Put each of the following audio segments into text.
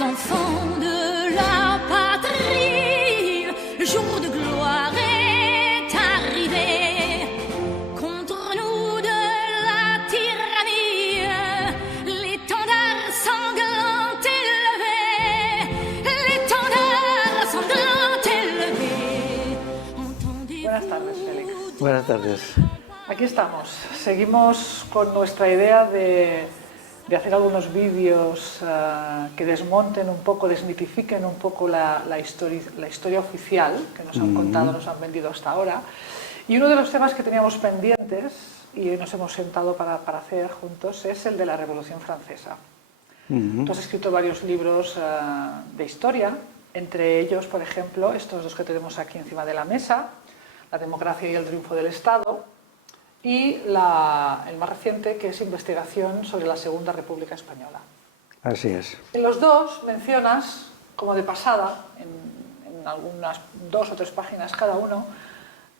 enfants de la patrie, le jour de gloire est arrivé. Contre nous de la tyrannie, l'étendard sanglant élevé, l'étendard sanglant élevé. Buenas tardes, Félix. Buenas tardes. Aquí estamos. Seguimos con nuestra idea de hacer algunos vídeos que desmonten un poco, desmitifiquen un poco la historia oficial que nos han contado, nos han vendido hasta ahora. Y uno de los temas que teníamos pendientes y hoy nos hemos sentado para hacer juntos es el de la Revolución Francesa. Tú has escrito varios libros de historia, entre ellos, por ejemplo, estos dos que tenemos aquí encima de la mesa, La democracia y el triunfo del Estado, y el más reciente, que es Investigación sobre la Segunda República Española. Así es. En los dos mencionas, como de pasada, en algunas 2 o 3 páginas cada uno,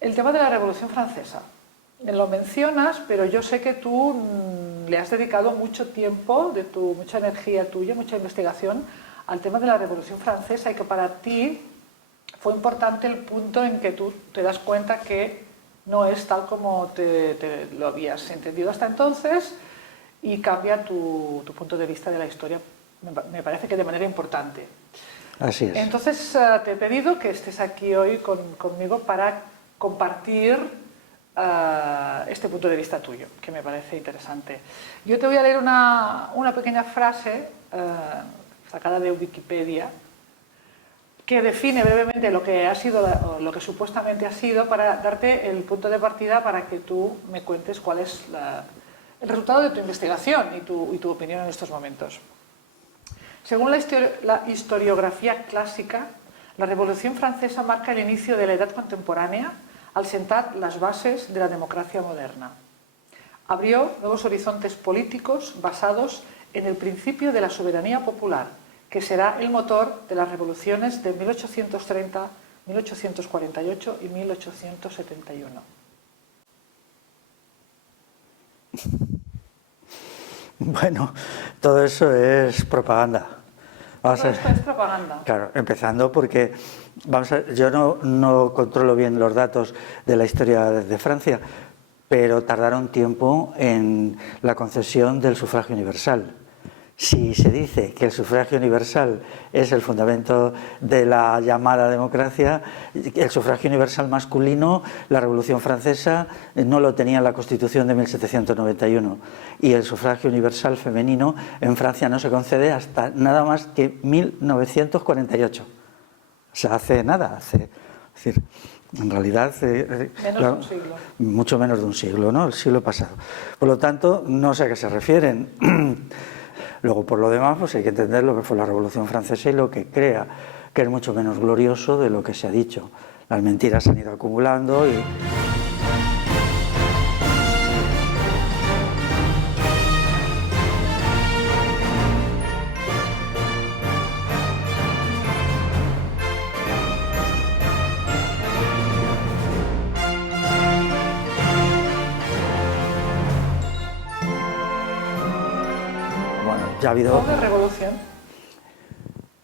el tema de la Revolución Francesa. Lo mencionas, pero yo sé que tú le has dedicado mucho tiempo, mucha energía tuya, mucha investigación al tema de la Revolución Francesa, y que para ti fue importante el punto en que tú te das cuenta que no es tal como te lo habías entendido hasta entonces y cambia tu punto de vista de la historia, me parece que de manera importante. Así es. Entonces te he pedido que estés aquí hoy conmigo para compartir este punto de vista tuyo, que me parece interesante. Yo te voy a leer una pequeña frase sacada de Wikipedia, que define brevemente lo que ha sido, lo que supuestamente ha sido, para darte el punto de partida para que tú me cuentes cuál es el resultado de tu investigación y tu opinión en estos momentos. Según la historiografía clásica, la Revolución Francesa marca el inicio de la Edad Contemporánea al sentar las bases de la democracia moderna. Abrió nuevos horizontes políticos basados en el principio de la soberanía popular, que será el motor de las revoluciones de 1830, 1848 y 1871. Bueno, todo eso es propaganda. Todo esto es propaganda. Claro, empezando porque yo no controlo bien los datos de la historia de Francia, pero tardaron tiempo en la concesión del sufragio universal. Si se dice que el sufragio universal es el fundamento de la llamada democracia, el sufragio universal masculino, la Revolución Francesa no lo tenía en la Constitución de 1791, y el sufragio universal femenino en Francia no se concede hasta nada más que 1948. O sea, hace nada, es decir, en realidad menos de un siglo. Mucho menos de un siglo, ¿no? El siglo pasado. Por lo tanto, no sé a qué se refieren. Luego, por lo demás, pues hay que entender lo que fue la Revolución Francesa y lo que crea, que es mucho menos glorioso de lo que se ha dicho. Las mentiras se han ido acumulando y... Ya ha habido... ¿Cómo de revolución?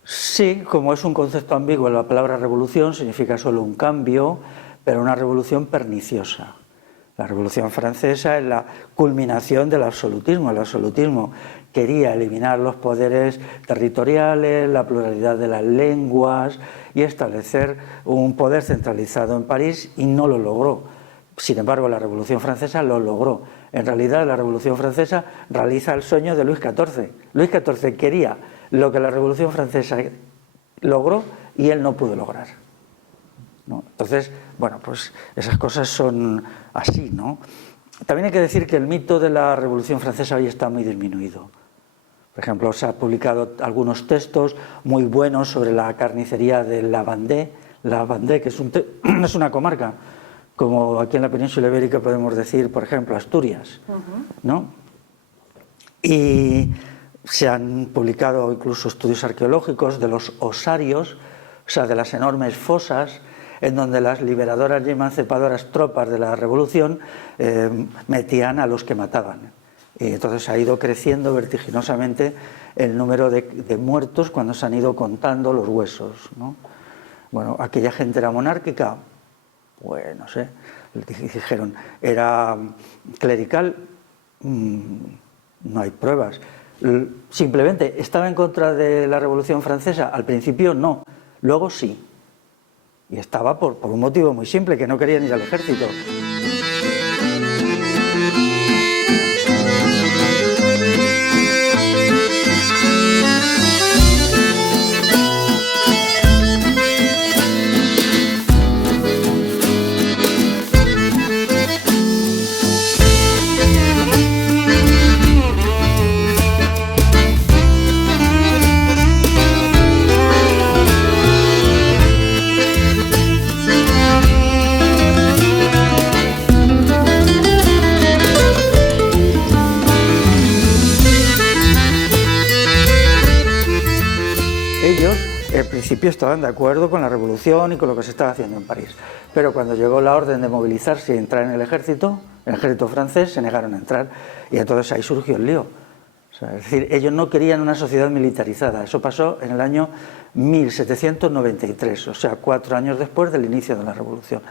Sí, como es un concepto ambiguo, la palabra revolución significa solo un cambio, pero una revolución perniciosa. La Revolución Francesa es la culminación del absolutismo. El absolutismo quería eliminar los poderes territoriales, la pluralidad de las lenguas y establecer un poder centralizado en París, y no lo logró. Sin embargo, la Revolución Francesa lo logró. En realidad, la Revolución Francesa realiza el sueño de Luis XIV. Luis XIV quería lo que la Revolución Francesa logró y él no pudo lograr, ¿no? Entonces, bueno, pues esas cosas son así, ¿no? También hay que decir que el mito de la Revolución Francesa hoy está muy disminuido. Por ejemplo, se han publicado algunos textos muy buenos sobre la carnicería de La Vendée, que es una comarca, como aquí en la península ibérica podemos decir, por ejemplo, Asturias, ¿no? Y se han publicado incluso estudios arqueológicos de los osarios, o sea, de las enormes fosas en donde las liberadoras y emancipadoras tropas de la revolución metían a los que mataban. Y entonces ha ido creciendo vertiginosamente el número de muertos cuando se han ido contando los huesos, ¿no? Bueno, aquella gente era monárquica, pues no sé, dijeron, era clerical, no hay pruebas. Simplemente estaba en contra de la Revolución Francesa, al principio no, luego sí. Y estaba por un motivo muy simple, que no querían ir al ejército. Al principio estaban de acuerdo con la revolución y con lo que se estaba haciendo en París, pero cuando llegó la orden de movilizarse y entrar en el ejército francés, se negaron a entrar y entonces ahí surgió el lío. O sea, es decir, ellos no querían una sociedad militarizada. Eso pasó en el año 1793, o sea, 4 años después del inicio de la revolución.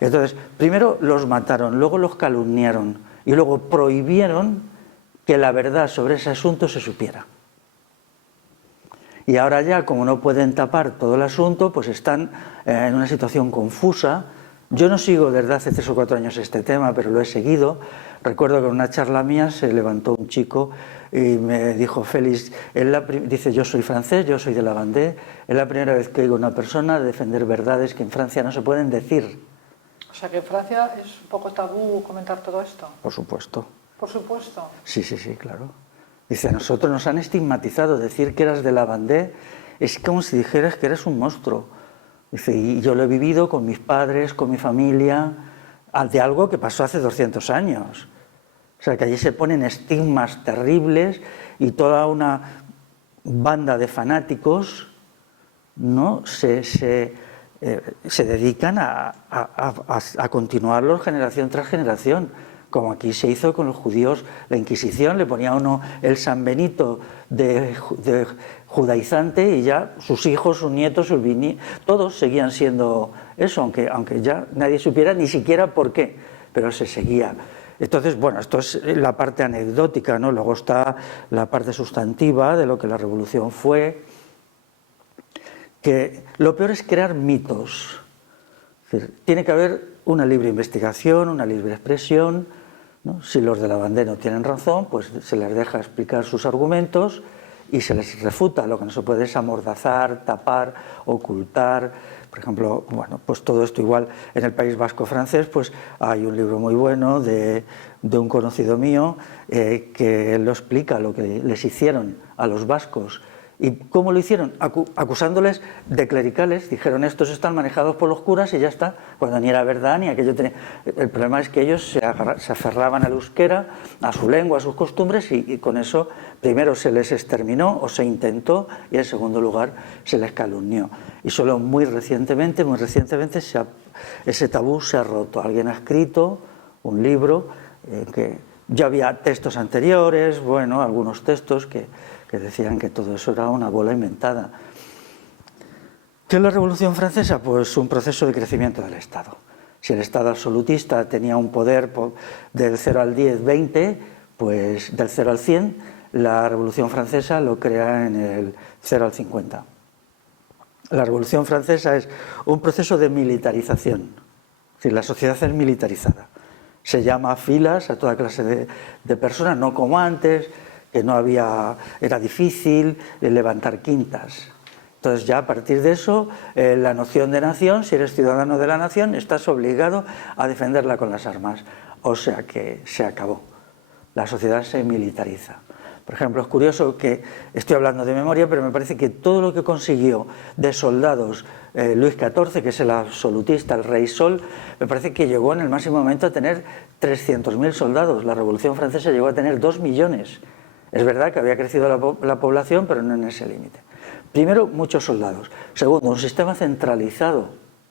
Entonces, primero los mataron, luego los calumniaron y luego prohibieron que la verdad sobre ese asunto se supiera. Y ahora ya, como no pueden tapar todo el asunto, pues están en una situación confusa. Yo no sigo desde hace 3 o 4 años este tema, pero lo he seguido. Recuerdo que en una charla mía se levantó un chico y me dijo, Félix, dice, yo soy francés, yo soy de la Vendée, es la primera vez que oigo a una persona defender verdades que en Francia no se pueden decir. O sea que en Francia es un poco tabú comentar todo esto. Por supuesto. Por supuesto. Sí, claro. Dice, a nosotros nos han estigmatizado, decir que eras de la Vendée es como si dijeras que eres un monstruo. Dice, y yo lo he vivido con mis padres, con mi familia, de algo que pasó hace 200 años. O sea, que allí se ponen estigmas terribles y toda una banda de fanáticos, ¿no? se dedican a continuarlo generación tras generación. Como aquí se hizo con los judíos, la Inquisición, le ponía a uno el San Benito de judaizante y ya sus hijos, sus nietos, sus bisnietos, todos seguían siendo eso, aunque ya nadie supiera ni siquiera por qué, pero se seguía. Entonces, bueno, esto es la parte anecdótica, ¿no? Luego está la parte sustantiva de lo que la revolución fue, que lo peor es crear mitos. Es decir, tiene que haber una libre investigación, una libre expresión, ¿no? Si los de la Vendée no tienen razón, pues se les deja explicar sus argumentos y se les refuta. Lo que no se puede es amordazar, tapar, ocultar. Por ejemplo, bueno, pues todo esto igual en el País Vasco francés, pues hay un libro muy bueno de un conocido mío que lo explica, lo que les hicieron a los vascos. ¿Y cómo lo hicieron? Acusándoles de clericales. Dijeron, estos están manejados por los curas y ya está, cuando ni era verdad ni aquello tenía. El problema es que ellos se aferraban al euskera, a su lengua, a sus costumbres y con eso primero se les exterminó o se intentó y en segundo lugar se les calumnió. Y solo muy recientemente ese tabú se ha roto. Alguien ha escrito un libro que ya había textos anteriores, bueno, algunos textos que decían que todo eso era una bola inventada. ¿Qué es la Revolución Francesa? Pues un proceso de crecimiento del Estado. Si el Estado absolutista tenía un poder del 0 al 10, 20, pues del 0 al 100, la Revolución Francesa lo crea en el 0 al 50. La Revolución Francesa es un proceso de militarización. Es decir, la sociedad es militarizada. Se llama a filas a toda clase de personas, no como antes, que no había, era difícil levantar quintas. Entonces ya a partir de eso, la noción de nación, si eres ciudadano de la nación, estás obligado a defenderla con las armas. O sea que se acabó. La sociedad se militariza. Por ejemplo, es curioso que, estoy hablando de memoria, pero me parece que todo lo que consiguió de soldados Luis XIV, que es el absolutista, el rey Sol, me parece que llegó en el máximo momento a tener 300.000 soldados. La Revolución Francesa llegó a tener 2 millones. Es verdad que había crecido la población, pero no en ese límite. Primero, muchos soldados. Segundo, un sistema centralizado.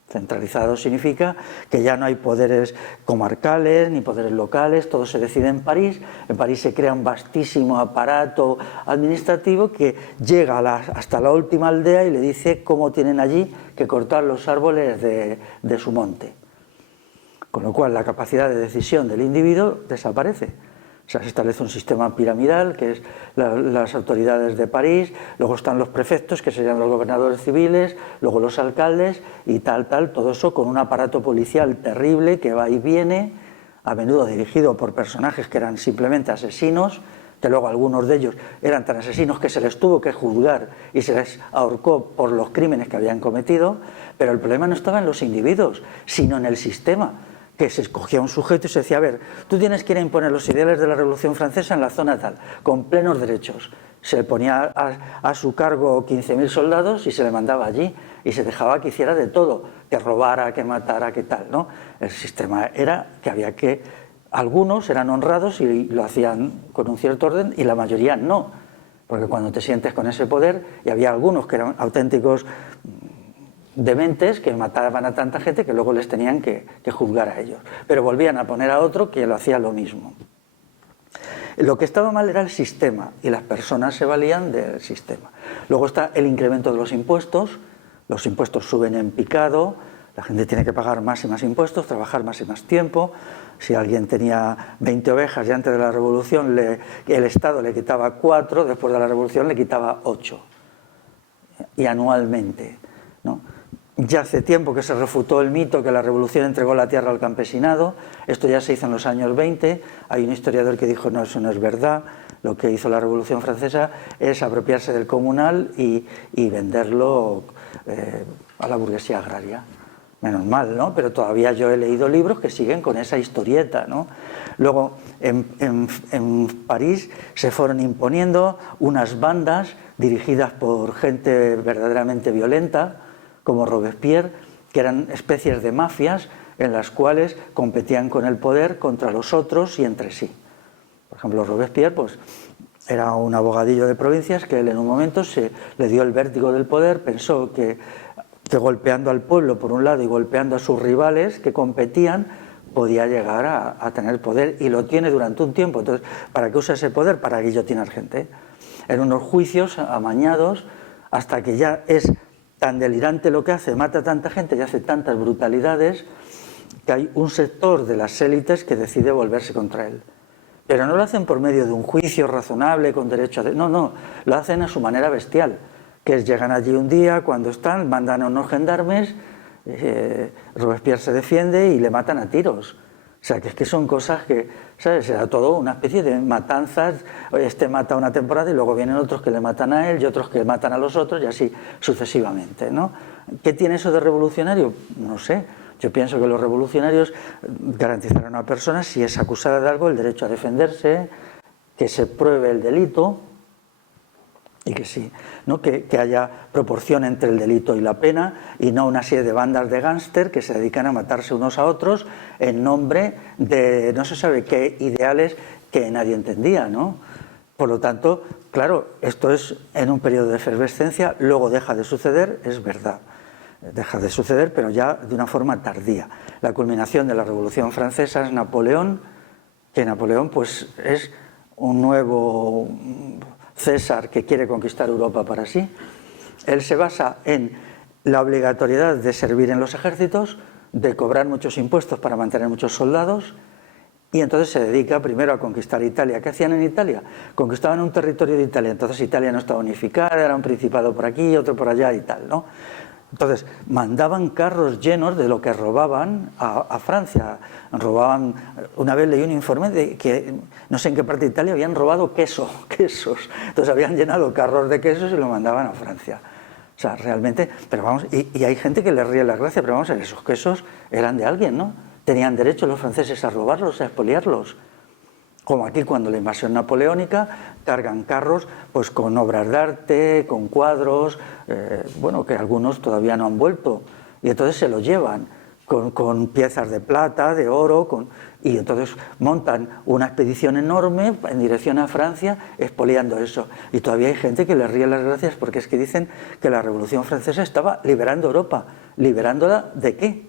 Centralizado significa que ya no hay poderes comarcales ni poderes locales, todo se decide en París. En París se crea un vastísimo aparato administrativo que llega hasta la última aldea y le dice cómo tienen allí que cortar los árboles de su monte. Con lo cual la capacidad de decisión del individuo desaparece. O sea, se establece un sistema piramidal, que es las autoridades de París, luego están los prefectos, que serían los gobernadores civiles, luego los alcaldes y tal, todo eso con un aparato policial terrible que va y viene, a menudo dirigido por personajes que eran simplemente asesinos, que luego algunos de ellos eran tan asesinos que se les tuvo que juzgar y se les ahorcó por los crímenes que habían cometido, pero el problema no estaba en los individuos, sino en el sistema, que se escogía un sujeto y se decía, a ver, tú tienes que ir a imponer los ideales de la Revolución Francesa en la zona tal, con plenos derechos. Se le ponía a su cargo 15.000 soldados y se le mandaba allí y se dejaba que hiciera de todo, que robara, que matara, que tal, ¿no? El sistema era que había que... Algunos eran honrados y lo hacían con un cierto orden y la mayoría no, porque cuando te sientes con ese poder, y había algunos que eran auténticos dementes que mataban a tanta gente que luego les tenían que juzgar a ellos, pero volvían a poner a otro que lo hacía lo mismo. Lo que estaba mal era el sistema y las personas se valían del sistema. Luego está el incremento de los impuestos suben en picado, la gente tiene que pagar más y más impuestos, trabajar más y más tiempo. Si alguien tenía 20 ovejas y antes de la Revolución el Estado le quitaba 4, después de la Revolución le quitaba 8, y anualmente, ¿no? Ya hace tiempo que se refutó el mito que la Revolución entregó la tierra al campesinado. Esto ya se hizo en los años 20. Hay un historiador que dijo, no, eso no es verdad. Lo que hizo la Revolución Francesa es apropiarse del comunal y venderlo a la burguesía agraria. Menos mal, ¿no? Pero todavía yo he leído libros que siguen con esa historieta, ¿no? Luego, en París se fueron imponiendo unas bandas dirigidas por gente verdaderamente violenta, como Robespierre, que eran especies de mafias en las cuales competían con el poder contra los otros y entre sí. Por ejemplo, Robespierre pues, era un abogadillo de provincias que él en un momento se le dio el vértigo del poder, pensó que golpeando al pueblo por un lado y golpeando a sus rivales que competían podía llegar a tener poder, y lo tiene durante un tiempo. Entonces, ¿para qué usa ese poder? Para guillotinar gente. En unos juicios amañados, hasta que ya es tan delirante lo que hace, mata a tanta gente y hace tantas brutalidades que hay un sector de las élites que decide volverse contra él. Pero no lo hacen por medio de un juicio razonable con derecho a... No, lo hacen a su manera bestial, que es llegan allí un día, cuando están, mandan a unos gendarmes, Robespierre se defiende y le matan a tiros. O sea, que es que son cosas que, ¿sabes? Era todo una especie de matanzas. Este mata una temporada y luego vienen otros que le matan a él y otros que matan a los otros y así sucesivamente, ¿no? ¿Qué tiene eso de revolucionario? No sé. Yo pienso que los revolucionarios garantizarán a una persona, si es acusada de algo, el derecho a defenderse, que se pruebe el delito y que sí, ¿no? Que haya proporción entre el delito y la pena, y no una serie de bandas de gángster que se dedican a matarse unos a otros en nombre de no se sabe qué ideales que nadie entendía, ¿no? Por lo tanto, claro, esto es en un periodo de efervescencia, luego deja de suceder, es verdad, deja de suceder, pero ya de una forma tardía. La culminación de la Revolución Francesa es Napoleón, que Napoleón pues es un nuevo César que quiere conquistar Europa para sí. Él se basa en la obligatoriedad de servir en los ejércitos, de cobrar muchos impuestos para mantener muchos soldados, y entonces se dedica primero a conquistar Italia. ¿Qué hacían en Italia? Conquistaban un territorio de Italia, entonces Italia no estaba unificada, era un principado por aquí, otro por allá y tal, ¿no? Entonces mandaban carros llenos de lo que robaban a Francia. Robaban, una vez leí un informe de que no sé en qué parte de Italia habían robado quesos. Entonces habían llenado carros de quesos y lo mandaban a Francia. O sea, realmente, pero vamos, y hay gente que le ríe la gracia, pero vamos, esos quesos eran de alguien, ¿no? Tenían derecho los franceses a robarlos, a expoliarlos. Como aquí cuando la invasión napoleónica cargan carros pues con obras de arte, con cuadros, bueno, que algunos todavía no han vuelto, y entonces se lo llevan. con piezas de plata, de oro, y entonces montan una expedición enorme en dirección a Francia expoliando eso. Y todavía hay gente que les ríe las gracias porque es que dicen que la Revolución Francesa estaba liberando Europa. ¿Liberándola de qué?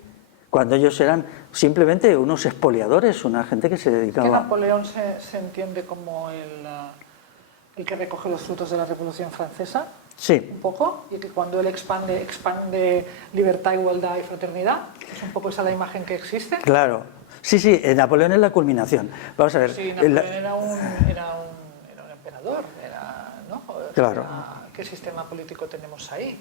Cuando ellos eran simplemente unos expoliadores, una gente que se dedicaba... ¿Que Napoleón se entiende como el que recoge los frutos de la Revolución Francesa? Sí. Un poco, y que cuando él expande libertad, igualdad y fraternidad, es un poco esa la imagen que existe. Claro, sí, Napoleón es la culminación. Vamos a ver. Sí, Napoleón era un emperador, ¿no? Claro. ¿Qué sistema político tenemos ahí?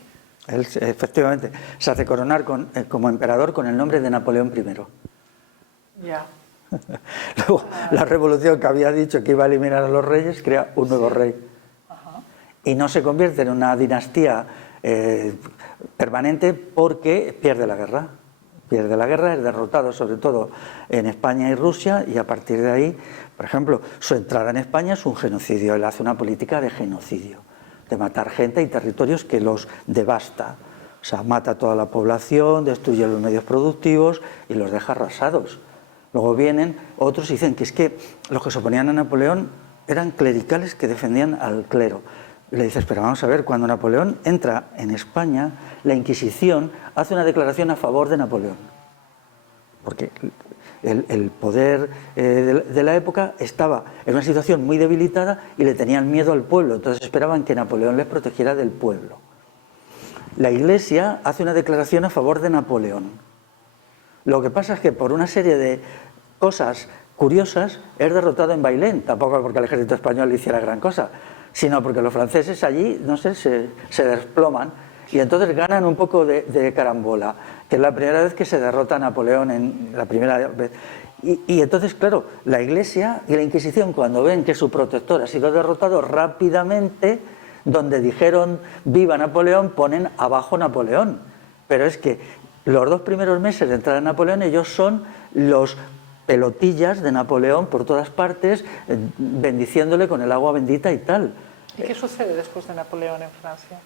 Él, efectivamente, se hace coronar como emperador con el nombre de Napoleón I. Ya. Luego, la revolución que había dicho que iba a eliminar a los reyes, crea un nuevo rey. Ajá. Y no se convierte en una dinastía permanente porque pierde la guerra. Pierde la guerra, es derrotado sobre todo en España y Rusia, y a partir de ahí, por ejemplo, su entrada en España es un genocidio. Él hace una política de genocidio, de matar gente y territorios que los devasta. O sea, mata a toda la población, destruye los medios productivos y los deja arrasados. Luego vienen otros y dicen que es que los que se oponían a Napoleón eran clericales que defendían al clero. Y le dices, pero vamos a ver, cuando Napoleón entra en España, la Inquisición hace una declaración a favor de Napoleón. Porque el poder de la época estaba en una situación muy debilitada y le tenían miedo al pueblo, entonces esperaban que Napoleón les protegiera del pueblo. La Iglesia hace una declaración a favor de Napoleón. Lo que pasa es que por una serie de cosas curiosas es derrotado en Bailén, tampoco porque el ejército español le hiciera gran cosa, sino porque los franceses allí, no sé, se desploman y entonces ganan un poco de carambola, que es la primera vez que se derrota a Napoleón, en la primera vez. Y entonces, claro, la Iglesia y la Inquisición, cuando ven que su protector ha sido derrotado, rápidamente, donde dijeron viva Napoleón, ponen abajo Napoleón. Pero es que los 2 primeros meses de entrada de Napoleón, ellos son los pelotillas de Napoleón por todas partes, bendiciéndole con el agua bendita y tal. ¿Y qué sucede después de Napoleón en Francia?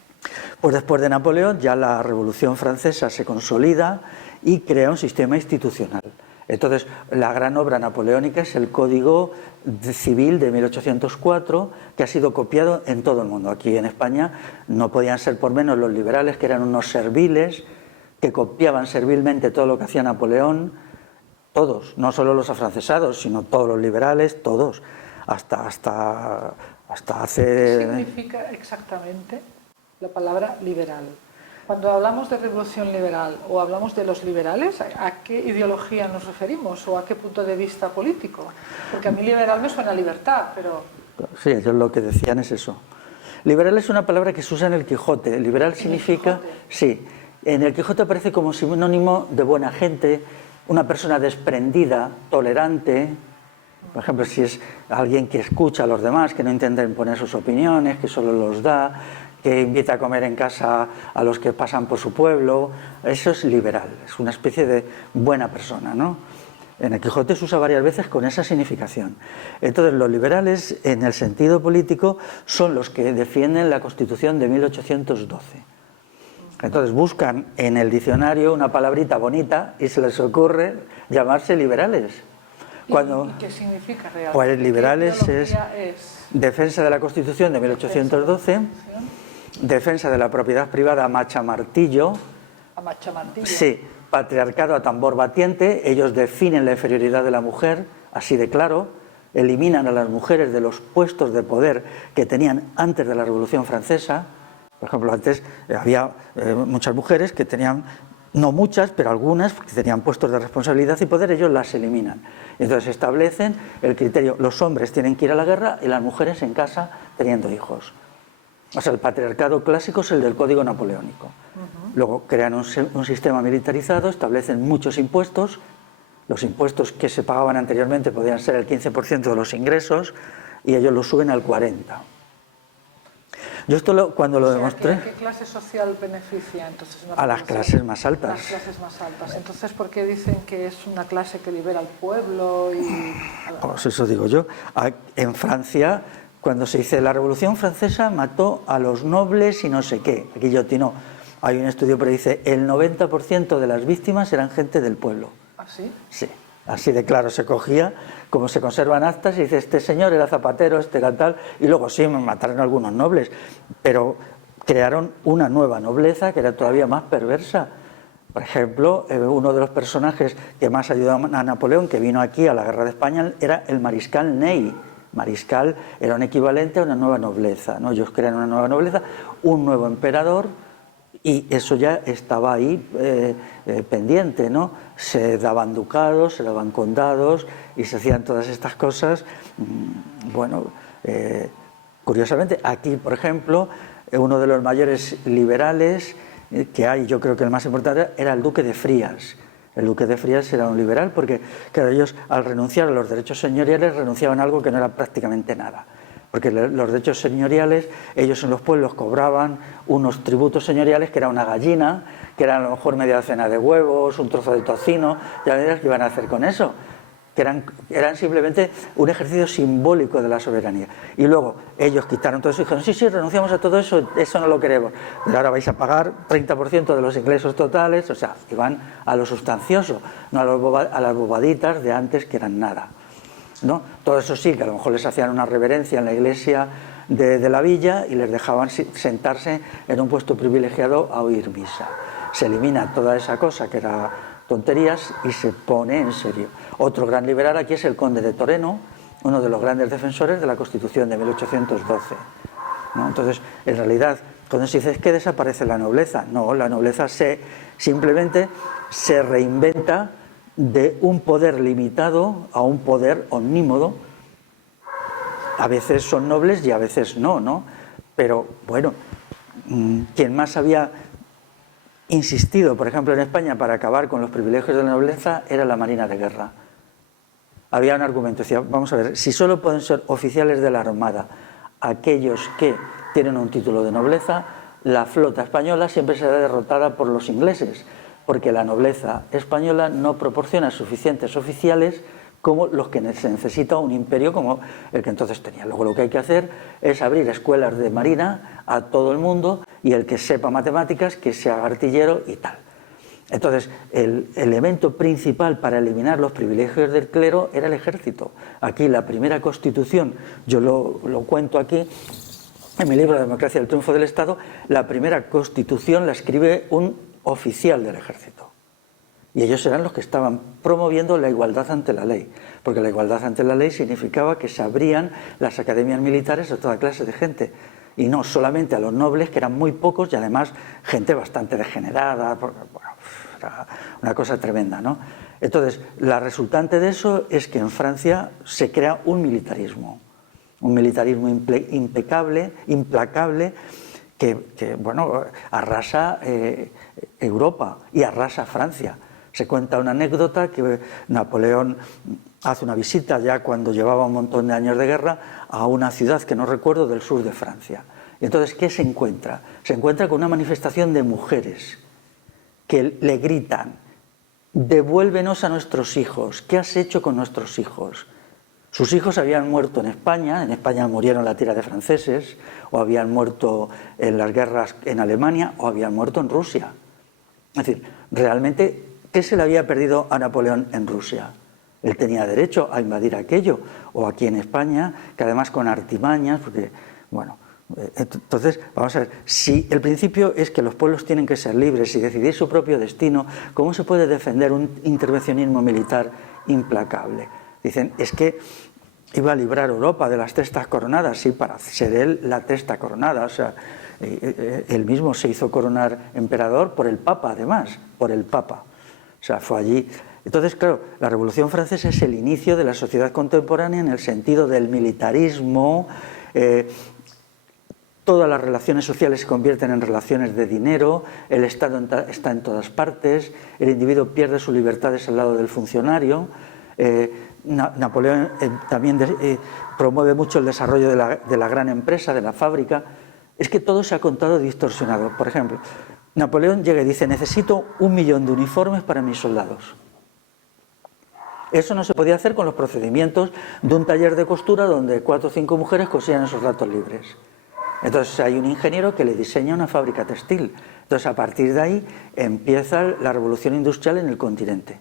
Pues después de Napoleón ya la Revolución Francesa se consolida y crea un sistema institucional. Entonces, la gran obra napoleónica es el Código Civil de 1804, que ha sido copiado en todo el mundo. Aquí en España no podían ser por menos los liberales, que eran unos serviles, que copiaban servilmente todo lo que hacía Napoleón, todos, no solo los afrancesados, sino todos los liberales, todos, hasta hace... ¿Qué significa exactamente la palabra liberal? Cuando hablamos de revolución liberal o hablamos de los liberales, ¿a qué ideología nos referimos o a qué punto de vista político? Porque a mí liberal me suena a libertad, pero... Sí, ellos lo que decían es eso. Liberal es una palabra que se usa en el Quijote. Liberal significa... Sí, en el Quijote aparece como sinónimo de buena gente, una persona desprendida, tolerante. Por ejemplo, si es alguien que escucha a los demás, que no intenta imponer sus opiniones, que solo los da, que invita a comer en casa a los que pasan por su pueblo, eso es liberal, es una especie de buena persona, ¿no? En el Quijote se usa varias veces con esa significación. Entonces, los liberales, en el sentido político, son los que defienden la Constitución de 1812. Entonces buscan en el diccionario una palabrita bonita y se les ocurre llamarse liberales. ¿Y qué significa realmente? Pues liberales es defensa de la Constitución de 1812, defensa de la propiedad privada a machamartillo, sí, patriarcado a tambor batiente. Ellos definen la inferioridad de la mujer, así de claro, eliminan a las mujeres de los puestos de poder que tenían antes de la Revolución Francesa. Por ejemplo, antes había muchas mujeres que tenían, no muchas, pero algunas que tenían puestos de responsabilidad y poder, ellos las eliminan. Entonces establecen el criterio, los hombres tienen que ir a la guerra y las mujeres en casa teniendo hijos. O sea, el patriarcado clásico es el del Código Napoleónico. Luego crean un sistema militarizado, establecen muchos impuestos. Los impuestos que se pagaban anteriormente podían ser el 15% de los ingresos y ellos lo suben al 40%. Yo esto cuando lo demostré... ¿A qué clase social beneficia entonces? A las clases más altas. Las clases más altas. Entonces, ¿por qué dicen que es una clase que libera al pueblo? Pues eso digo yo. En Francia, cuando se dice la Revolución Francesa mató a los nobles y no sé qué, guillotinó. Hay un estudio que dice el 90% de las víctimas eran gente del pueblo. ¿Ah, sí? Sí, así de claro se cogía, como se conservan actas, y dice, este señor era zapatero, este era tal, y luego sí, mataron a algunos nobles, pero crearon una nueva nobleza que era todavía más perversa. Por ejemplo, uno de los personajes que más ayudó a Napoleón, que vino aquí a la Guerra de España, era el mariscal Ney. Mariscal era un equivalente a una nueva nobleza, ¿no? Ellos crean una nueva nobleza, un nuevo emperador, y eso ya estaba ahí pendiente, ¿no? Se daban ducados, se daban condados y se hacían todas estas cosas. Bueno, curiosamente, aquí, por ejemplo, uno de los mayores liberales que hay, yo creo que el más importante, era el duque de Frías. El duque de Frías era un liberal porque, claro, ellos al renunciar a los derechos señoriales renunciaban a algo que no era prácticamente nada. Porque los derechos señoriales, ellos en los pueblos cobraban unos tributos señoriales que era una gallina, que era a lo mejor media docena de huevos, un trozo de tocino, ya veréis qué iban a hacer con eso. Que eran simplemente un ejercicio simbólico de la soberanía. Y luego ellos quitaron todo eso y dijeron, sí, renunciamos a todo eso, eso no lo queremos. Pero ahora vais a pagar 30% de los ingresos totales, o sea, iban a lo sustancioso, no a las bobaditas de antes que eran nada, ¿no? Todo eso sí, que a lo mejor les hacían una reverencia en la iglesia de la villa y les dejaban sentarse en un puesto privilegiado a oír misa. Se elimina toda esa cosa que era tonterías y se pone en serio. Otro gran liberal aquí es el conde de Toreno, uno de los grandes defensores de la Constitución de 1812, ¿no? Entonces, en realidad, cuando se dice es que desaparece la nobleza, no, la nobleza simplemente se reinventa de un poder limitado a un poder omnímodo. A veces son nobles y a veces no, ¿no? Pero, bueno, quien más había insistido, por ejemplo, en España para acabar con los privilegios de la nobleza era la Marina de Guerra. Había un argumento, decía, vamos a ver, si solo pueden ser oficiales de la Armada aquellos que tienen un título de nobleza, la flota española siempre será derrotada por los ingleses, porque la nobleza española no proporciona suficientes oficiales como los que se necesita un imperio como el que entonces tenía. Luego lo que hay que hacer es abrir escuelas de marina a todo el mundo y el que sepa matemáticas, que sea artillero y tal. Entonces, el elemento principal para eliminar los privilegios del clero era el ejército. Aquí la primera constitución, yo lo cuento aquí en mi libro Democracia y el triunfo del Estado, la primera constitución la escribe un oficial del ejército. Y ellos eran los que estaban promoviendo la igualdad ante la ley, porque la igualdad ante la ley significaba que se abrían las academias militares a toda clase de gente, y no solamente a los nobles, que eran muy pocos, y además gente bastante degenerada, porque, bueno, era una cosa tremenda, ¿no? Entonces, la resultante de eso es que en Francia se crea un militarismo implacable, que bueno, arrasa Europa y arrasa Francia. Se cuenta una anécdota que Napoleón hace una visita ya cuando llevaba un montón de años de guerra a una ciudad que no recuerdo del sur de Francia. Y entonces, ¿qué se encuentra? Se encuentra con una manifestación de mujeres que le gritan, devuélvenos a nuestros hijos, ¿qué has hecho con nuestros hijos? Sus hijos habían muerto en España murieron la tira de franceses, o habían muerto en las guerras en Alemania, o habían muerto en Rusia. Es decir, realmente, ¿qué se le había perdido a Napoleón en Rusia? Él tenía derecho a invadir aquello, o aquí en España, que además con artimañas, porque, bueno, entonces, vamos a ver, si el principio es que los pueblos tienen que ser libres y decidir su propio destino, ¿cómo se puede defender un intervencionismo militar implacable? Dicen, es que iba a librar Europa de las testas coronadas, sí, para ser él la testa coronada, o sea, él mismo se hizo coronar emperador por el Papa, además, por el Papa, o sea, fue allí. Entonces, claro, la Revolución Francesa es el inicio de la sociedad contemporánea en el sentido del militarismo. Todas las relaciones sociales se convierten en relaciones de dinero, el Estado está en todas partes, el individuo pierde sus libertades al lado del funcionario. Napoleón también promueve mucho el desarrollo de la gran empresa, de la fábrica. Es que todo se ha contado distorsionado. Por ejemplo, Napoleón llega y dice, necesito 1 millón de uniformes para mis soldados. Eso no se podía hacer con los procedimientos de un taller de costura donde 4 o 5 mujeres cosían en sus ratos libres. Entonces hay un ingeniero que le diseña una fábrica textil. Entonces a partir de ahí empieza la revolución industrial en el continente.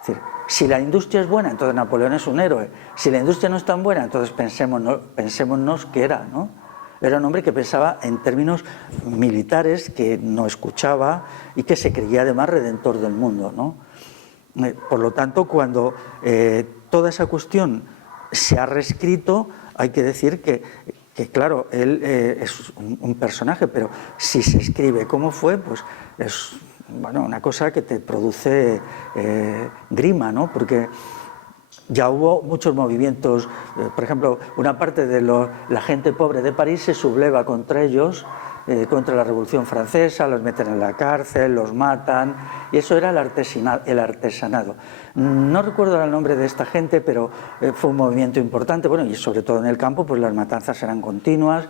Es decir, si la industria es buena, entonces Napoleón es un héroe. Si la industria no es tan buena, entonces pensémonos que era, ¿no? Era un hombre que pensaba en términos militares, que no escuchaba y que se creía además redentor del mundo, ¿no? Por lo tanto, cuando toda esa cuestión se ha reescrito, hay que decir que claro, él es un personaje, pero si se escribe como fue, pues es una cosa que te produce grima, ¿no? Porque ya hubo muchos movimientos, por ejemplo, una parte de la gente pobre de París se subleva contra ellos, contra la Revolución Francesa, los meten en la cárcel, los matan, y eso era el artesanado. No recuerdo el nombre de esta gente, pero fue un movimiento importante, bueno, y sobre todo en el campo, pues las matanzas eran continuas,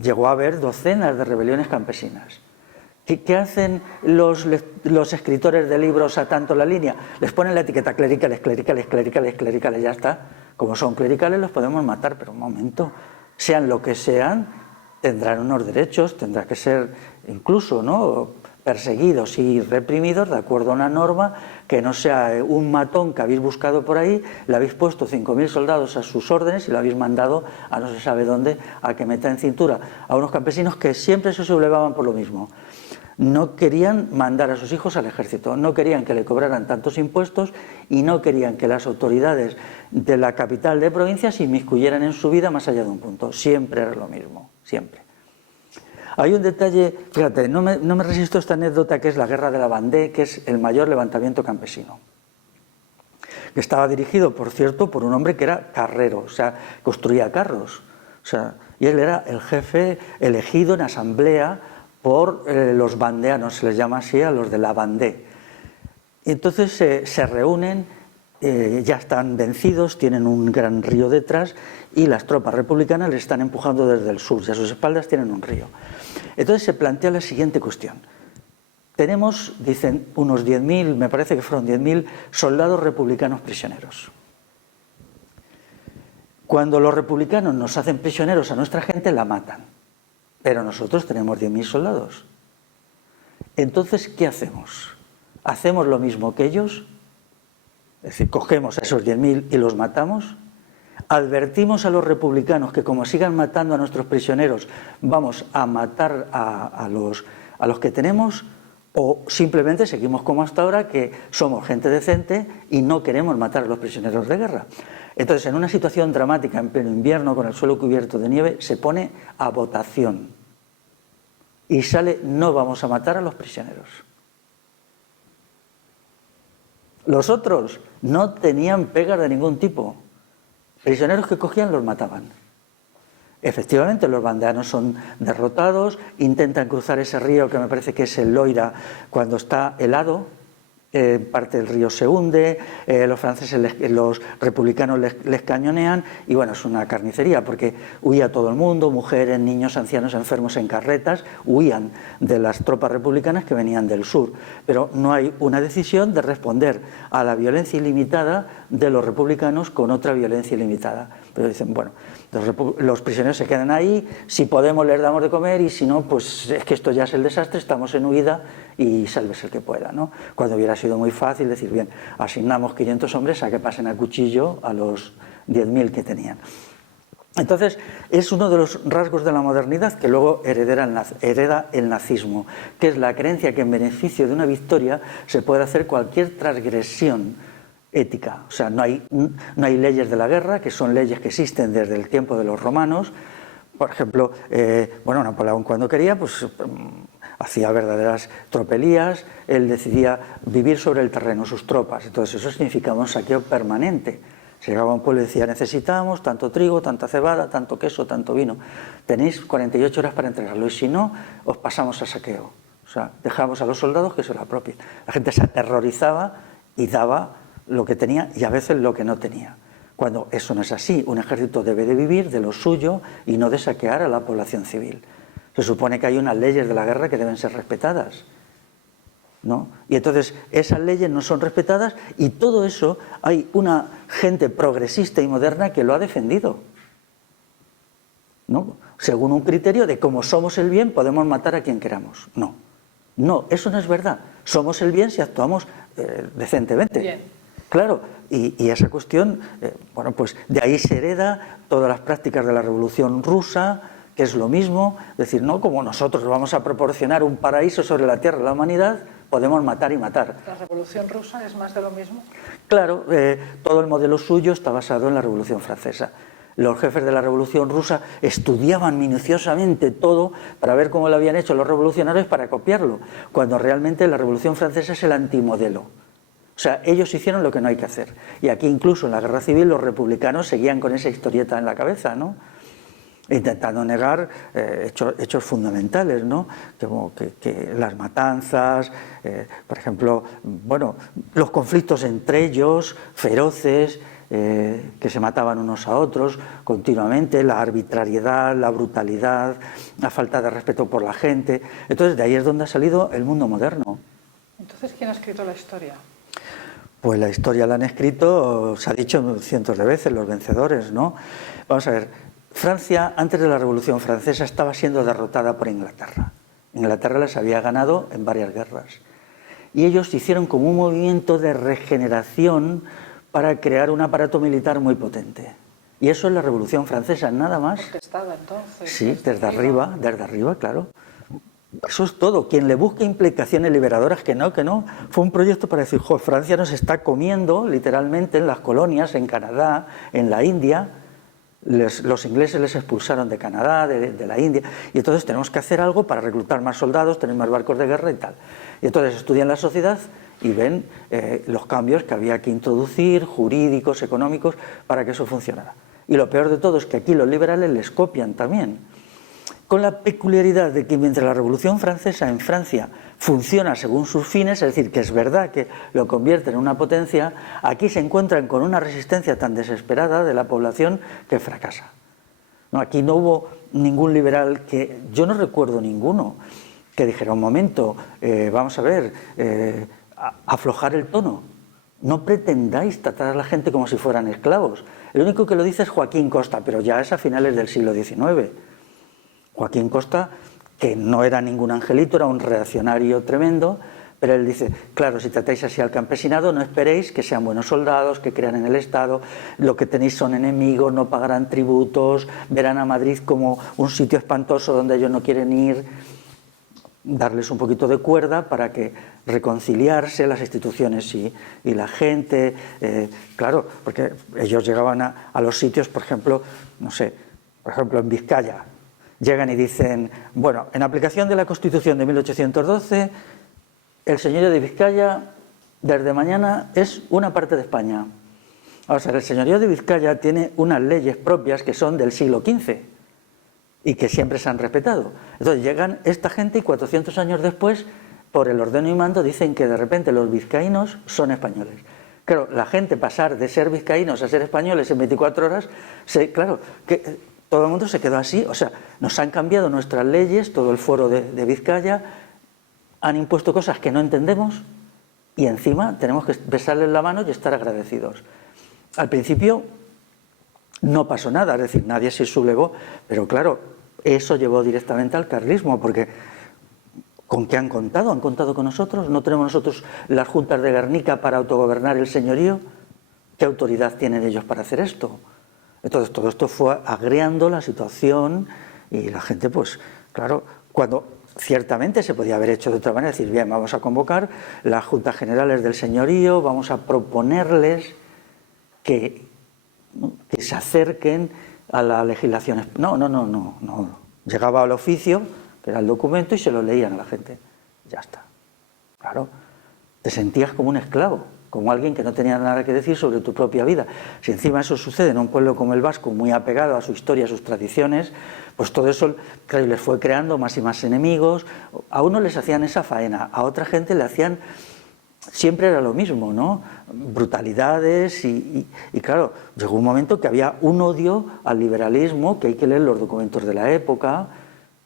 llegó a haber docenas de rebeliones campesinas. ¿Qué hacen los escritores de libros a tanto la línea? Les ponen la etiqueta clericales, ya está. Como son clericales los podemos matar, pero un momento, sean lo que sean, tendrán unos derechos, tendrán que ser incluso, ¿no?, perseguidos y reprimidos de acuerdo a una norma, que no sea un matón que habéis buscado por ahí, le habéis puesto 5.000 soldados a sus órdenes y lo habéis mandado a no se sabe dónde a que meta en cintura a unos campesinos que siempre se sublevaban por lo mismo. No querían mandar a sus hijos al ejército, no querían que le cobraran tantos impuestos y no querían que las autoridades de la capital de provincia se inmiscuyeran en su vida más allá de un punto. Siempre era lo mismo, siempre. Hay un detalle, fíjate, no me resisto a esta anécdota, que es la guerra de la Vendée, que es el mayor levantamiento campesino, que estaba dirigido, por cierto, por un hombre que era carrero, o sea, construía carros, o sea, y él era el jefe elegido en asamblea por los vandeanos, se les llama así a los de la Vendée. Y entonces se reúnen, ya están vencidos, tienen un gran río detrás y las tropas republicanas les están empujando desde el sur y a sus espaldas tienen un río. Entonces se plantea la siguiente cuestión. Tenemos, dicen, unos 10.000, me parece que fueron 10.000 soldados republicanos prisioneros. Cuando los republicanos nos hacen prisioneros a nuestra gente, la matan. Pero nosotros tenemos 10.000 soldados. Entonces, ¿qué hacemos? ¿Hacemos lo mismo que ellos? Es decir, cogemos a esos 10.000 y los matamos. Advertimos a los republicanos que como sigan matando a nuestros prisioneros, vamos a matar a los que tenemos, o simplemente seguimos como hasta ahora, que somos gente decente y no queremos matar a los prisioneros de guerra. Entonces, en una situación dramática, en pleno invierno, con el suelo cubierto de nieve, se pone a votación y sale: no vamos a matar a los prisioneros. Los otros no tenían pegas de ningún tipo. Prisioneros que cogían los mataban. Efectivamente, los vandeanos son derrotados, intentan cruzar ese río que me parece que es el Loira cuando está helado, parte del río se hunde, los franceses, los republicanos les cañonean y bueno, es una carnicería porque huía todo el mundo, mujeres, niños, ancianos, enfermos en carretas, huían de las tropas republicanas que venían del sur, pero no hay una decisión de responder a la violencia ilimitada de los republicanos con otra violencia ilimitada. Pero dicen, bueno, los prisioneros se quedan ahí, si podemos les damos de comer y si no, pues es que esto ya es el desastre, estamos en huida y sálvese el que pueda, ¿no? Cuando hubiera sido muy fácil decir, bien, asignamos 500 hombres a que pasen a cuchillo a los 10.000 que tenían. Entonces, es uno de los rasgos de la modernidad que luego hereda el nazismo, que es la creencia que en beneficio de una victoria se puede hacer cualquier transgresión ética. O sea, no hay leyes de la guerra, que son leyes que existen desde el tiempo de los romanos. Por ejemplo, Napoleón cuando quería, pues hacía verdaderas tropelías, él decidía vivir sobre el terreno, sus tropas. Entonces eso significaba un saqueo permanente. Se llegaba a un pueblo y decía, necesitamos tanto trigo, tanta cebada, tanto queso, tanto vino. Tenéis 48 horas para entregarlo y si no, os pasamos a saqueo. O sea, dejamos a los soldados que se lo apropien. La gente se aterrorizaba y daba lo que tenía y a veces lo que no tenía. Cuando eso no es así, un ejército debe de vivir de lo suyo y no de saquear a la población civil. Se supone que hay unas leyes de la guerra que deben ser respetadas, ¿no? Y entonces esas leyes no son respetadas y todo eso hay una gente progresista y moderna que lo ha defendido, ¿no? según un criterio de como somos el bien podemos matar a quien queramos. No, no, eso no es verdad. Somos el bien si actuamos decentemente. Bien. Claro, y esa cuestión, bueno, pues de ahí se hereda todas las prácticas de la Revolución Rusa, que es lo mismo, es decir, no como nosotros vamos a proporcionar un paraíso sobre la tierra a la humanidad, podemos matar y matar. ¿La Revolución Rusa es más de lo mismo? Claro, todo el modelo suyo está basado en la Revolución Francesa. Los jefes de la Revolución Rusa estudiaban minuciosamente todo para ver cómo lo habían hecho los revolucionarios para copiarlo, cuando realmente la Revolución Francesa es el antimodelo. O sea, ellos hicieron lo que no hay que hacer. Y aquí incluso en la Guerra Civil los republicanos seguían con esa historieta en la cabeza, ¿no? Intentando negar hechos fundamentales, ¿no? Como que las matanzas, por ejemplo, bueno, los conflictos entre ellos, feroces, que se mataban unos a otros continuamente, la arbitrariedad, la brutalidad, la falta de respeto por la gente. Entonces, de ahí es donde ha salido el mundo moderno. Entonces, ¿quién ha escrito la historia? Pues la historia la han escrito, se ha dicho cientos de veces, los vencedores, ¿no? Vamos a ver, Francia, antes de la Revolución Francesa, estaba siendo derrotada por Inglaterra. Inglaterra les había ganado en varias guerras. Y ellos hicieron como un movimiento de regeneración para crear un aparato militar muy potente. Y eso es la Revolución Francesa, nada más. Orquestada, entonces. Sí, desde arriba, claro. Eso es todo. Quien le busque implicaciones liberadoras, que no, fue un proyecto para decir, jo, Francia nos está comiendo, literalmente, en las colonias, en Canadá, en la India. Los ingleses les expulsaron de Canadá, de la India, y entonces tenemos que hacer algo para reclutar más soldados, tener más barcos de guerra y tal. Y entonces estudian la sociedad y ven los cambios que había que introducir, jurídicos, económicos, para que eso funcionara. Y lo peor de todo es que aquí los liberales les copian también, con la peculiaridad de que mientras la Revolución Francesa en Francia funciona según sus fines, es decir, que es verdad que lo convierte en una potencia, aquí se encuentran con una resistencia tan desesperada de la población que fracasa. No, aquí no hubo ningún liberal que, yo no recuerdo ninguno, que dijera, un momento, vamos a ver, aflojar el tono. No pretendáis tratar a la gente como si fueran esclavos. El único que lo dice es Joaquín Costa, pero ya es a finales del siglo XIX. Joaquín Costa, que no era ningún angelito, era un reaccionario tremendo, pero él dice, claro, si tratáis así al campesinado, no esperéis que sean buenos soldados, que crean en el Estado, lo que tenéis son enemigos, no pagarán tributos, verán a Madrid como un sitio espantoso donde ellos no quieren ir. Darles un poquito de cuerda para que reconciliarse las instituciones y la gente, claro, porque ellos llegaban a los sitios, por ejemplo, no sé, por ejemplo en Vizcaya, llegan y dicen, bueno, en aplicación de la Constitución de 1812, el señorío de Vizcaya desde mañana es una parte de España. O sea, el señorío de Vizcaya tiene unas leyes propias que son del siglo XV y que siempre se han respetado. Entonces llegan esta gente y 400 años después, por el ordeno y mando, dicen que de repente los vizcaínos son españoles. Claro, la gente pasar de ser vizcaínos a ser españoles en 24 horas, claro, que todo el mundo se quedó así. O sea, nos han cambiado nuestras leyes, todo el fuero de Vizcaya, han impuesto cosas que no entendemos y encima tenemos que besarles la mano y estar agradecidos. Al principio no pasó nada, es decir, nadie se sublevó, pero claro, eso llevó directamente al carlismo, porque ¿con qué han contado? ¿Han contado con nosotros? ¿No tenemos nosotros las juntas de Guernica para autogobernar el señorío? ¿Qué autoridad tienen ellos para hacer esto? Entonces todo esto fue agriando la situación y la gente, pues claro, cuando ciertamente se podía haber hecho de otra manera, decir, bien, vamos a convocar las juntas generales del señorío, vamos a proponerles que se acerquen a la legislación. No. Llegaba al oficio, que era el documento, y se lo leían a la gente. Ya está. Claro, te sentías como un esclavo, como alguien que no tenía nada que decir sobre tu propia vida. Si encima eso sucede en un pueblo como el vasco, muy apegado a su historia, a sus tradiciones, pues todo eso, claro, les fue creando más y más enemigos. A uno les hacían esa faena, a otra gente le hacían, siempre era lo mismo, ¿no? Brutalidades y claro, llegó un momento que había un odio al liberalismo, que hay que leer los documentos de la época,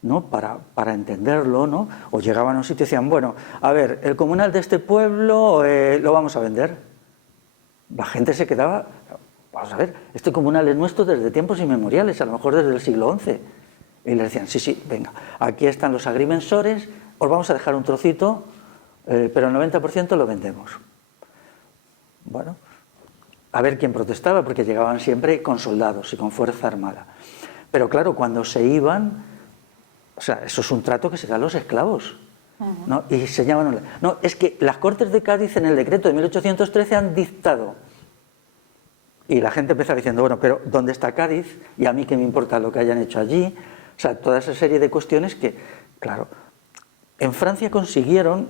¿no? Para entenderlo, ¿no? O llegaban a un sitio y decían, bueno, a ver, el comunal de este pueblo lo vamos a vender. La gente se quedaba, vamos a ver, este comunal es nuestro desde tiempos inmemoriales, a lo mejor desde el siglo XI, Y le decían, sí, sí, venga, aquí están los agrimensores, os vamos a dejar un trocito, pero el 90% lo vendemos. Bueno, a ver quién protestaba, porque llegaban siempre con soldados y con fuerza armada. Pero claro, cuando se iban, o sea, eso es un trato que se da a los esclavos, ¿no? Y se llaman, no, es que las Cortes de Cádiz en el decreto de 1813 han dictado. Y la gente empezaba diciendo, bueno, pero ¿dónde está Cádiz? Y a mí qué me importa lo que hayan hecho allí. O sea, toda esa serie de cuestiones que, claro, en Francia consiguieron,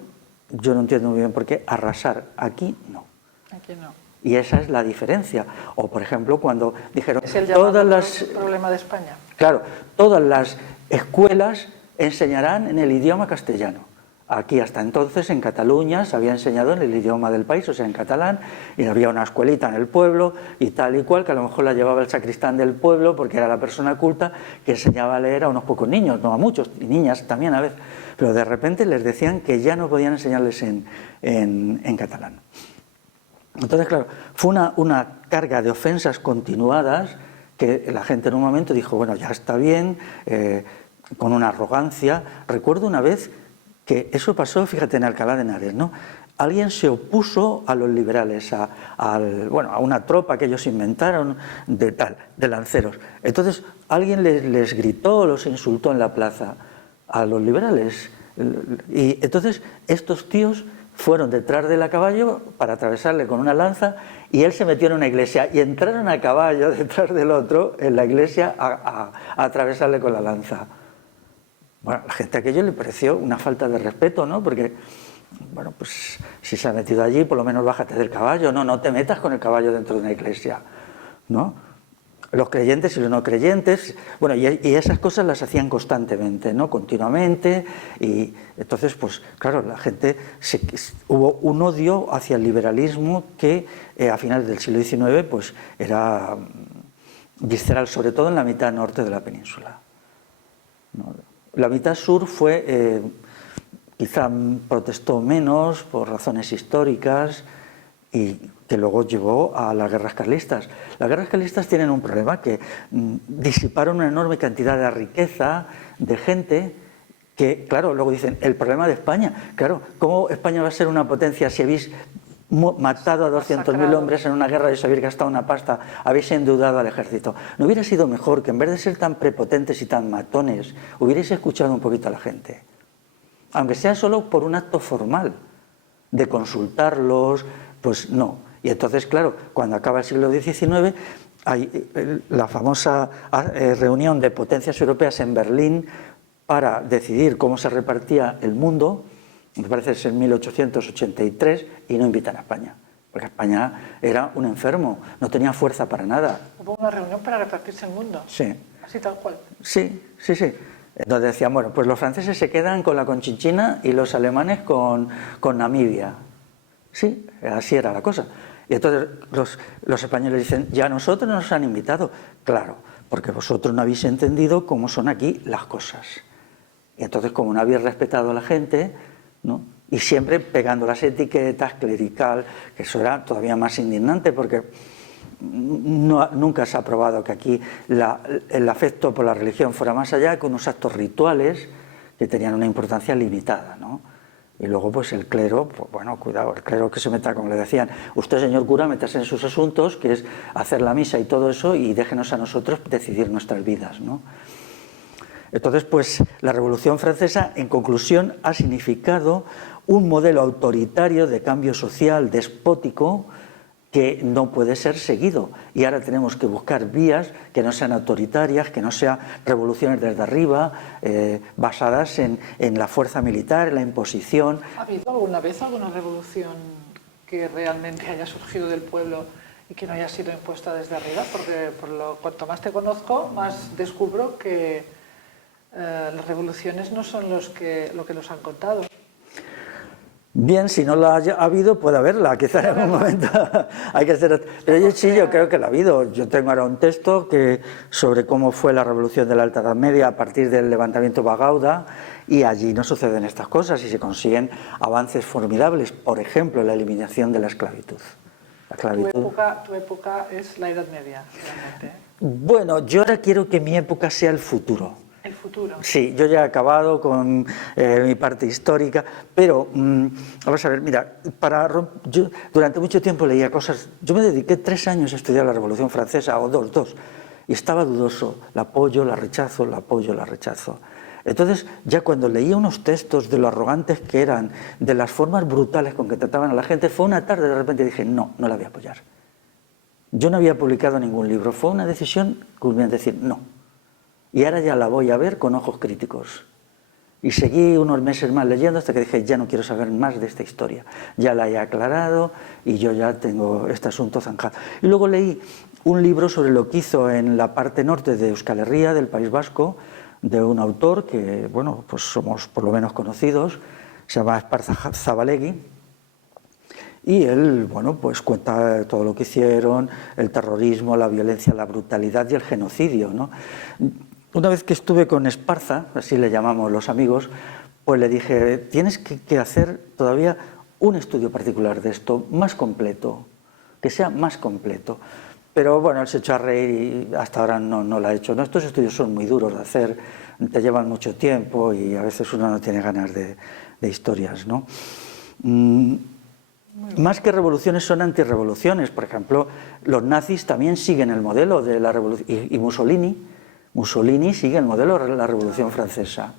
yo no entiendo muy bien por qué, arrasar. Aquí no. Aquí no. Y esa es la diferencia. O, por ejemplo, cuando dijeron... Es el problema de España. Claro, todas las escuelas enseñarán en el idioma castellano. Aquí hasta entonces en Cataluña se había enseñado en el idioma del país, o sea, en catalán, y había una escuelita en el pueblo y tal y cual, que a lo mejor la llevaba el sacristán del pueblo porque era la persona culta que enseñaba a leer a unos pocos niños, no a muchos, y niñas también a veces. Pero de repente les decían que ya no podían enseñarles en catalán. Entonces, claro, fue una carga de ofensas continuadas que la gente en un momento dijo, bueno, ya está bien, con una arrogancia. Recuerdo una vez que eso pasó, fíjate, en Alcalá de Henares, ¿no? Alguien se opuso a los liberales, a una tropa que ellos inventaron de lanceros. Entonces, alguien les gritó, los insultó en la plaza a los liberales. Y entonces, estos tíos fueron detrás del caballo para atravesarle con una lanza y él se metió en una iglesia y entraron a caballo detrás del otro en la iglesia a atravesarle con la lanza. Bueno, a la gente aquello le pareció una falta de respeto, ¿no? Porque, bueno, pues si se ha metido allí, por lo menos bájate del caballo, no te metas con el caballo dentro de una iglesia, ¿no? Los creyentes y los no creyentes, bueno, y esas cosas las hacían constantemente, ¿no? Continuamente, y entonces, pues claro, la gente, hubo un odio hacia el liberalismo que a finales del siglo XIX, pues era visceral, sobre todo en la mitad norte de la península, ¿no? La mitad sur fue, quizá protestó menos por razones históricas y que luego llevó a las guerras carlistas. Las guerras carlistas tienen un problema, que disiparon una enorme cantidad de riqueza, de gente, que, claro, luego dicen, el problema de España. Claro, ¿cómo España va a ser una potencia si habéis matado a 200.000 hombres en una guerra y os habéis gastado una pasta, habéis endeudado al ejército? ¿No hubiera sido mejor que en vez de ser tan prepotentes y tan matones, hubierais escuchado un poquito a la gente? Aunque sea solo por un acto formal, de consultarlos, pues no. Y entonces, claro, cuando acaba el siglo XIX, hay la famosa reunión de potencias europeas en Berlín para decidir cómo se repartía el mundo. Me parece que es en 1883, y no invitan a España, porque España era un enfermo, no tenía fuerza para nada. ¿Hubo una reunión para repartirse el mundo? Sí. Así tal cual. Sí. Entonces decían, bueno, pues los franceses se quedan con la Conchinchina y los alemanes con Namibia. Sí, así era la cosa. Y entonces los españoles dicen, ya a nosotros nos han invitado. Claro, porque vosotros no habéis entendido cómo son aquí las cosas. Y entonces, como no habéis respetado a la gente, ¿no? Y siempre pegando las etiquetas, clerical, que eso era todavía más indignante, porque nunca se ha probado que aquí el afecto por la religión fuera más allá que unos actos rituales que tenían una importancia limitada, ¿no? Y luego, pues el clero, pues bueno, cuidado, el clero que se meta, como le decían, usted, señor cura, métase en sus asuntos, que es hacer la misa y todo eso, y déjenos a nosotros decidir nuestras vidas, ¿no? Entonces, pues la Revolución Francesa, en conclusión, ha significado un modelo autoritario de cambio social despótico que no puede ser seguido. Y ahora tenemos que buscar vías que no sean autoritarias, que no sean revoluciones desde arriba, basadas en la fuerza militar, en la imposición. ¿Ha habido alguna vez alguna revolución que realmente haya surgido del pueblo y que no haya sido impuesta desde arriba? Porque cuanto más te conozco, más descubro que las revoluciones no son lo que nos han contado. Bien, si no la ha habido, puede haberla, quizá en algún momento hay que ser... Pero yo creo que la ha habido. Yo tengo ahora un texto sobre cómo fue la revolución de la Alta Edad Media a partir del levantamiento Bagauda, y allí no suceden estas cosas y se consiguen avances formidables, por ejemplo, la eliminación de la esclavitud. Tu época es la Edad Media, realmente. Bueno, yo ahora quiero que mi época sea el futuro. El futuro. Sí, yo ya he acabado con mi parte histórica, pero vamos a ver, mira, yo durante mucho tiempo leía cosas, yo me dediqué 3 años a estudiar la Revolución Francesa, o dos, y estaba dudoso, la apoyo, la rechazo, la apoyo, la rechazo. Entonces, ya cuando leía unos textos de lo arrogantes que eran, de las formas brutales con que trataban a la gente, fue una tarde de repente dije, no, no la voy a apoyar. Yo no había publicado ningún libro, fue una decisión culminante, decir, no. Y ahora ya la voy a ver con ojos críticos. Y seguí unos meses más leyendo hasta que dije, ya no quiero saber más de esta historia. Ya la he aclarado y yo ya tengo este asunto zanjado. Y luego leí un libro sobre lo que hizo en la parte norte de Euskal Herria, del País Vasco, de un autor que, bueno, pues somos por lo menos conocidos, se llama Esparza Zabalegui. Y él, bueno, pues cuenta todo lo que hicieron, el terrorismo, la violencia, la brutalidad y el genocidio, ¿no? Una vez que estuve con Esparza, así le llamamos los amigos, pues le dije, tienes que hacer todavía un estudio particular de esto, más completo, que sea más completo. Pero bueno, él se echó a reír y hasta ahora no lo ha hecho. ¿No? Estos estudios son muy duros de hacer, te llevan mucho tiempo y a veces uno no tiene ganas de historias, ¿no? Más que revoluciones son antirrevoluciones. Por ejemplo, los nazis también siguen el modelo de la revolución, y Mussolini sigue el modelo de la Revolución Francesa.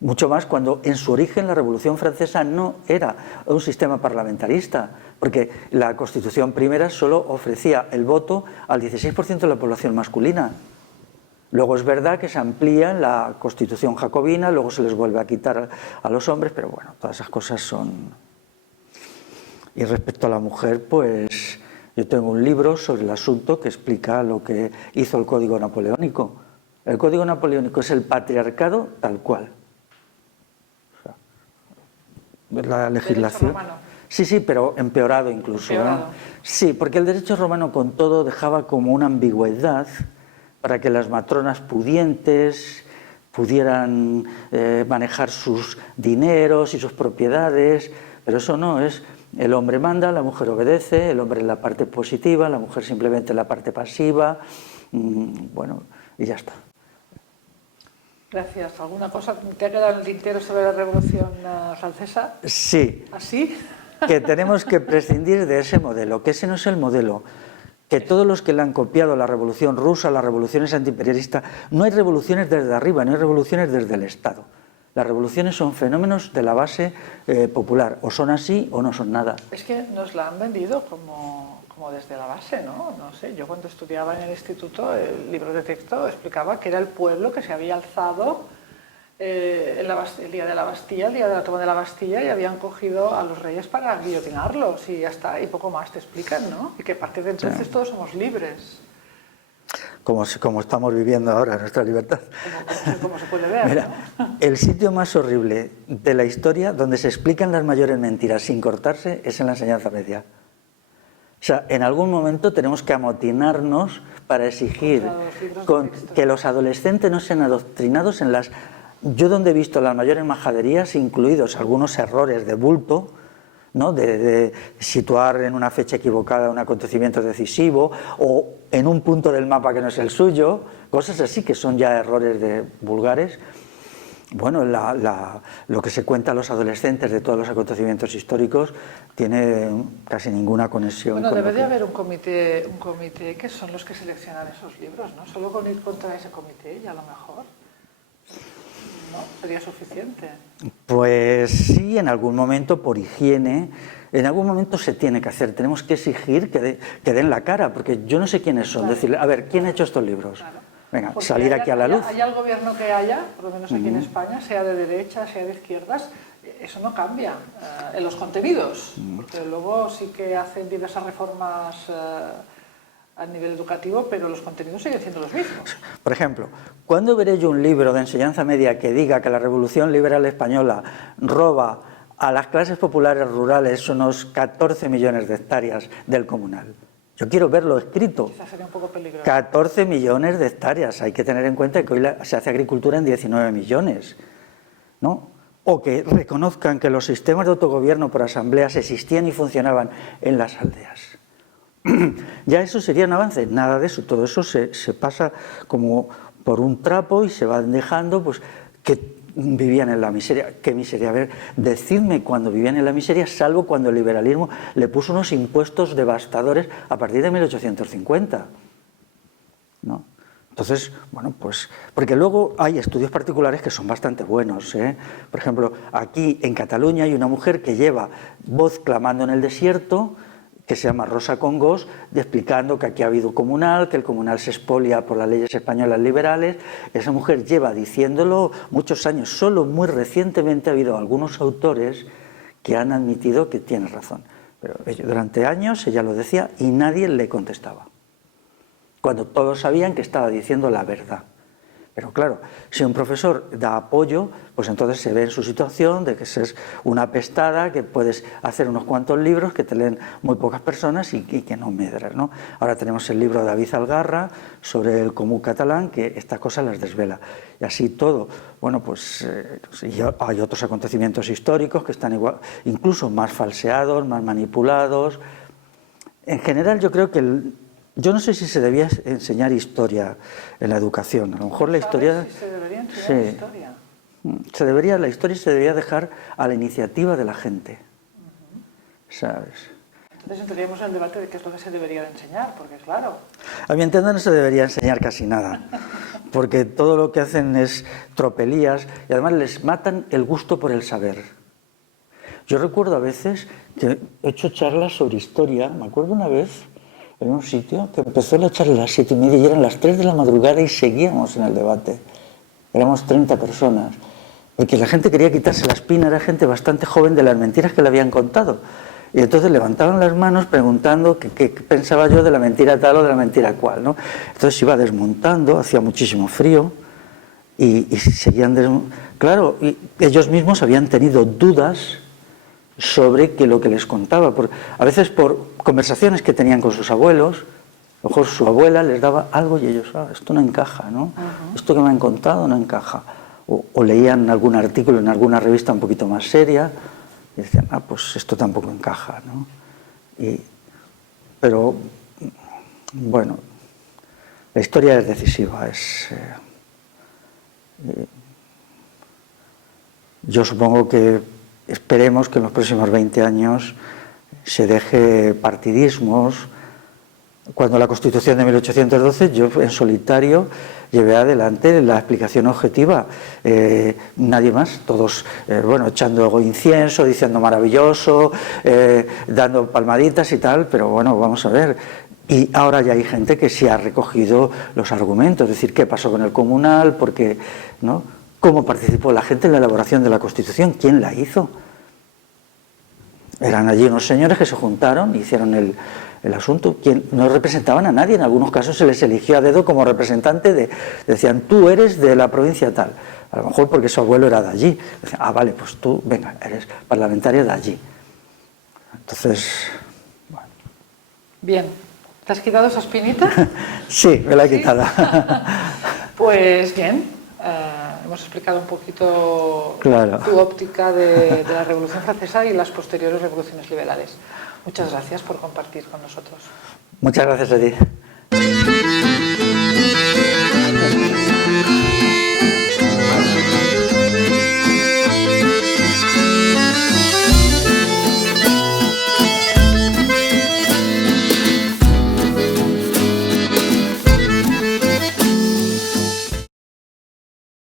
Mucho más cuando en su origen la Revolución Francesa no era un sistema parlamentarista, porque la Constitución primera solo ofrecía el voto al 16% de la población masculina. Luego es verdad que se amplía en la Constitución jacobina, luego se les vuelve a quitar a los hombres, pero bueno, todas esas cosas son... Y respecto a la mujer, pues yo tengo un libro sobre el asunto que explica lo que hizo el Código Napoleónico. El Código Napoleónico es el patriarcado tal cual. O sea, la legislación. Sí, pero empeorado incluso. Empeorado. ¿No? Sí, porque el derecho romano con todo dejaba como una ambigüedad para que las matronas pudientes pudieran manejar sus dineros y sus propiedades, pero eso no es... El hombre manda, la mujer obedece, el hombre en la parte positiva, la mujer simplemente en la parte pasiva, bueno, y ya está. Gracias. ¿Alguna cosa te ha quedado en el tintero sobre la Revolución Francesa? Sí. ¿Así? Que tenemos que prescindir de ese modelo, que ese no es el modelo. Que todos los que le han copiado la Revolución Rusa, las revoluciones antiimperialistas, no hay revoluciones desde arriba, no hay revoluciones desde el Estado. Las revoluciones son fenómenos de la base popular, o son así o no son nada. Es que nos la han vendido como desde la base, ¿no? No sé, yo cuando estudiaba en el instituto, el libro de texto explicaba que era el pueblo que se había alzado el día de la Bastilla, el día de la toma de la Bastilla, y habían cogido a los reyes para guillotinarlos y ya está, y poco más te explican, ¿no? Y que a partir de entonces todos somos libres. Como estamos viviendo ahora nuestra libertad. Como se puede ver. Mira, ¿no? El sitio más horrible de la historia donde se explican las mayores mentiras sin cortarse es en la enseñanza media. O sea, en algún momento tenemos que amotinarnos para exigir que los adolescentes no sean adoctrinados en las... Yo donde he visto las mayores majaderías, incluidos algunos errores de bulto, ¿no? de situar en una fecha equivocada un acontecimiento decisivo o en un punto del mapa que no es el suyo, cosas así que son ya errores vulgares. Bueno, lo que se cuenta a los adolescentes de todos los acontecimientos históricos tiene casi ninguna conexión. Bueno, debe de haber un comité que son los que seleccionan esos libros, ¿no? Solo con ir contra ese comité ya a lo mejor no sería suficiente. Pues sí, en algún momento por higiene, en algún momento se tiene que hacer, tenemos que exigir que den la cara, porque yo no sé quiénes son, claro. Decirle, a ver, ¿quién ha hecho estos libros? Claro. Venga, porque salir aquí a la luz. Haya el gobierno que haya, por lo menos aquí en España, sea de derecha, sea de izquierdas, eso no cambia en los contenidos, porque luego sí que hacen diversas reformas a nivel educativo, pero los contenidos siguen siendo los mismos. Por ejemplo, ¿cuándo veré yo un libro de enseñanza media que diga que la Revolución Liberal Española roba a las clases populares rurales unos 14 millones de hectáreas del comunal? Yo quiero verlo escrito. Quizás sería un poco peligroso. 14 millones de hectáreas. Hay que tener en cuenta que hoy se hace agricultura en 19 millones, ¿no? O que reconozcan que los sistemas de autogobierno por asambleas existían y funcionaban en las aldeas. Ya eso sería un avance, nada de eso, todo eso se pasa como por un trapo y se van dejando, pues, que vivían en la miseria. ¿Qué miseria? A ver, decidme cuando vivían en la miseria, salvo cuando el liberalismo le puso unos impuestos devastadores a partir de 1850, ¿no? Entonces, bueno, pues, porque luego hay estudios particulares que son bastante buenos, ¿eh? Por ejemplo, aquí en Cataluña hay una mujer que lleva Voz clamando en el desierto, que se llama Rosa Congós, explicando que aquí ha habido comunal, que el comunal se expolia por las leyes españolas liberales. Esa mujer lleva diciéndolo muchos años. Solo muy recientemente ha habido algunos autores que han admitido que tiene razón. Pero durante años ella lo decía y nadie le contestaba, cuando todos sabían que estaba diciendo la verdad. Pero claro, si un profesor da apoyo, pues entonces se ve en su situación de que es una pestada, que puedes hacer unos cuantos libros que te leen muy pocas personas y que no medras, ¿no? Ahora tenemos el libro de David Algarra sobre el común catalán, que estas cosas las desvela. Y así todo, bueno, pues hay otros acontecimientos históricos que están igual, incluso más falseados, más manipulados. En general yo creo que yo no sé si se debía enseñar historia en la educación. A lo mejor la historia... Si se debería enseñar historia. La historia se debería dejar a la iniciativa de la gente, ¿sabes? Entonces entraríamos en el debate de qué es lo que se debería de enseñar, porque claro... A mi entender no se debería enseñar casi nada, porque todo lo que hacen es tropelías y además les matan el gusto por el saber. Yo recuerdo a veces que he hecho charlas sobre historia. Me acuerdo una vez en un sitio que empezó la charla a las 7:30 y eran las 3 de la madrugada y seguíamos en el debate. Éramos 30 personas, porque la gente quería quitarse la espina, era gente bastante joven de las mentiras que le habían contado. Y entonces levantaban las manos preguntando qué pensaba yo de la mentira tal o de la mentira cual, ¿no? Entonces iba desmontando, hacía muchísimo frío y seguían desmontando. Claro, y ellos mismos habían tenido dudas sobre lo que les contaba, a veces por conversaciones que tenían con sus abuelos. A lo mejor su abuela les daba algo y ellos, esto no encaja, ¿no? Esto que me han contado no encaja. O leían algún artículo en alguna revista un poquito más seria y decían, pues esto tampoco encaja, ¿no? Pero, bueno, la historia es decisiva. Yo supongo que esperemos que en los próximos 20 años se deje partidismos. Cuando la Constitución de 1812, yo en solitario llevé adelante la explicación objetiva. Nadie más, todos, echando algo de incienso, diciendo maravilloso, dando palmaditas y tal, pero bueno, vamos a ver. Y ahora ya hay gente que sí ha recogido los argumentos, es decir, qué pasó con el comunal, porque, ¿no? ¿Cómo participó la gente en la elaboración de la Constitución? ¿Quién la hizo? Eran allí unos señores que se juntaron y hicieron el asunto, que no representaban a nadie. En algunos casos se les eligió a dedo como representante decían, tú eres de la provincia tal, a lo mejor porque su abuelo era de allí. Decían, vale, pues tú, venga, eres parlamentaria de allí. Entonces, bueno. Bien, ¿te has quitado esa espinita? Sí, me la he quitado. Pues bien. Hemos explicado un poquito tu óptica de la Revolución Francesa y las posteriores revoluciones liberales. Muchas gracias por compartir con nosotros. Muchas gracias a ti.